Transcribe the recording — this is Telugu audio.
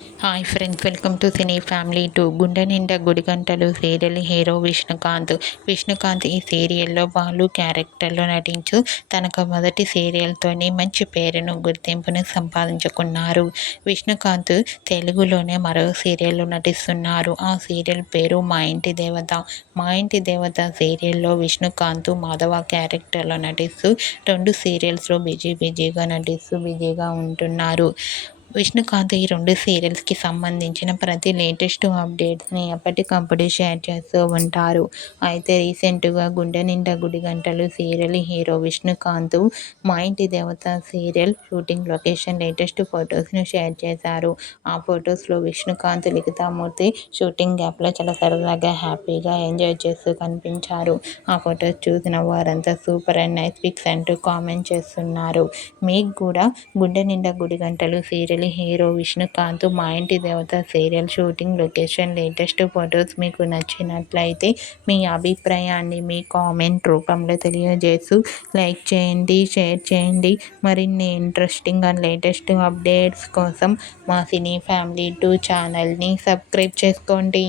Hi friends, welcome to cine family 2. గుండె నిండా గుడిగంటలు సీరియల్ హీరో విష్ణుకాంత్. విష్ణుకాంత్ ఈ సీరియల్లో బాలు క్యారెక్టర్లో నటించు తనకు మొదటి సీరియల్తోనే మంచి పేరును, గుర్తింపును సంపాదించుకున్నారు. విష్ణుకాంత్ తెలుగులోనే మరో సీరియల్లో నటిస్తున్నారు. ఆ సీరియల్ పేరు మా ఇంటి దేవత. మా ఇంటి దేవత సీరియల్లో విష్ణుకాంత్ మాధవ క్యారెక్టర్లో నటిస్తూ 2 సీరియల్స్లో బిజీగా నటిస్తూ బిజీగా ఉంటున్నారు. విష్ణుకాంత్ ఈ 2 సీరియల్స్కి సంబంధించిన ప్రతి లేటెస్ట్ అప్డేట్స్ని ఎప్పటికప్పుడు షేర్ చేస్తూ ఉంటారు. అయితే రీసెంట్గా గుండె నిండా గుడిగంటలు serial hero Vishnukant Maa Inti Devatha serial shooting location latest ఫొటోస్ను షేర్ చేశారు. ఆ ఫొటోస్లో విష్ణుకాంత్, లిఖితామూర్తి షూటింగ్ గ్యాప్లో చాలా సరదాగా హ్యాపీగా ఎంజాయ్ చేస్తూ కనిపించారు. ఆ ఫొటోస్ చూసిన వారంతా సూపర్ అండ్ నైస్ పిక్స్ అంటూ కామెంట్ చేస్తున్నారు. మీకు కూడా గుండె నిండా గుడిగంటలు serial hero Vishnukant Maa Inti Devatha serial shooting location latest photos మీకు నచ్చినట్లయితే మీ అభిప్రాయాన్ని మీ కామెంట్ రూపంలో తెలియజేస్తూ లైక్ చేయండి, షేర్ చేయండి. మరిన్ని ఇంట్రెస్టింగ్ అండ్ లేటెస్ట్ అప్డేట్స్ కోసం మా సినీ ఫ్యామిలీ 2 ఛానల్ని సబ్స్క్రైబ్ చేసుకోండి.